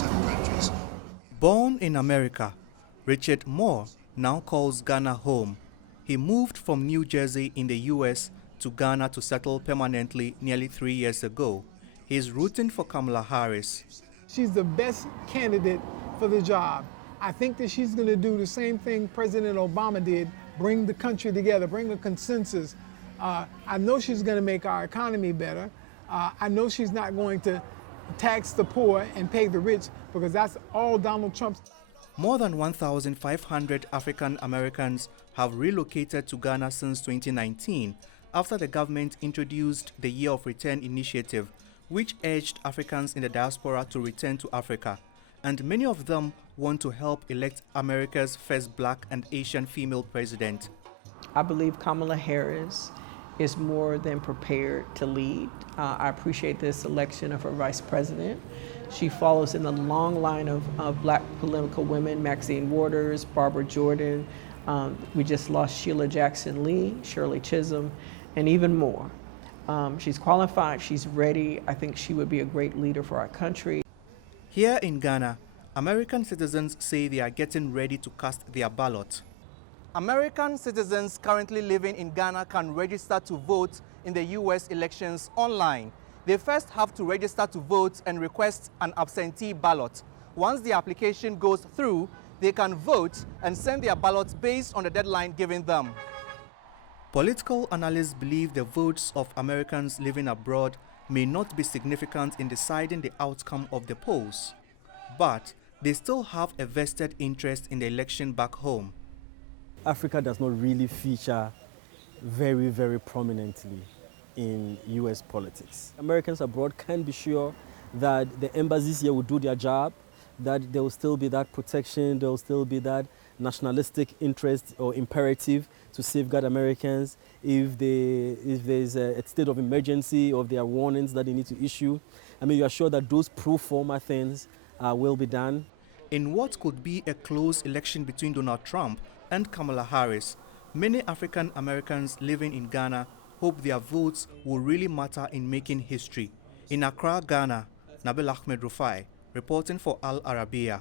countries. Born in America, Richard Moore now calls Ghana home. He moved from New Jersey in the U.S. to Ghana to settle permanently nearly 3 years ago. He is rooting for Kamala Harris. She's the best candidate for the job. I think that she's going to do the same thing President Obama did, bring the country together, bring a consensus. I know she's going to make our economy better. I know she's not going to tax the poor and pay the rich, because that's all Donald Trump's. More than 1,500 African Americans have relocated to Ghana since 2019 after the government introduced the Year of Return initiative, which urged Africans in the diaspora to return to Africa. And many of them want to help elect America's first black and Asian female president. I believe Kamala Harris is more than prepared to lead. I appreciate this election of her vice president. She follows in the long line of black political women, Maxine Waters, Barbara Jordan. We just lost Sheila Jackson Lee, Shirley Chisholm, and even more. She's qualified, she's ready. I think she would be a great leader for our country. Here in Ghana, American citizens say they are getting ready to cast their ballot. American citizens currently living in Ghana can register to vote in the U.S. elections online. They first have to register to vote and request an absentee ballot. Once the application goes through, they can vote and send their ballots based on the deadline given them. Political analysts believe the votes of Americans living abroad may not be significant in deciding the outcome of the polls, but they still have a vested interest in the election back home. Africa does not really feature very, very prominently in U.S. politics. Americans abroad can be sure that the embassies here will do their job, that there will still be that protection, there will still be that nationalistic interest or imperative to safeguard Americans. If there's a state of emergency or if there are warnings that they need to issue, I mean, you are sure that those pro forma things will be done. In what could be a close election between Donald Trump and Kamala Harris, many African Americans living in Ghana hope their votes will really matter in making history. In Accra, Ghana, Nabil Ahmed Rufai, reporting for Al Arabiya.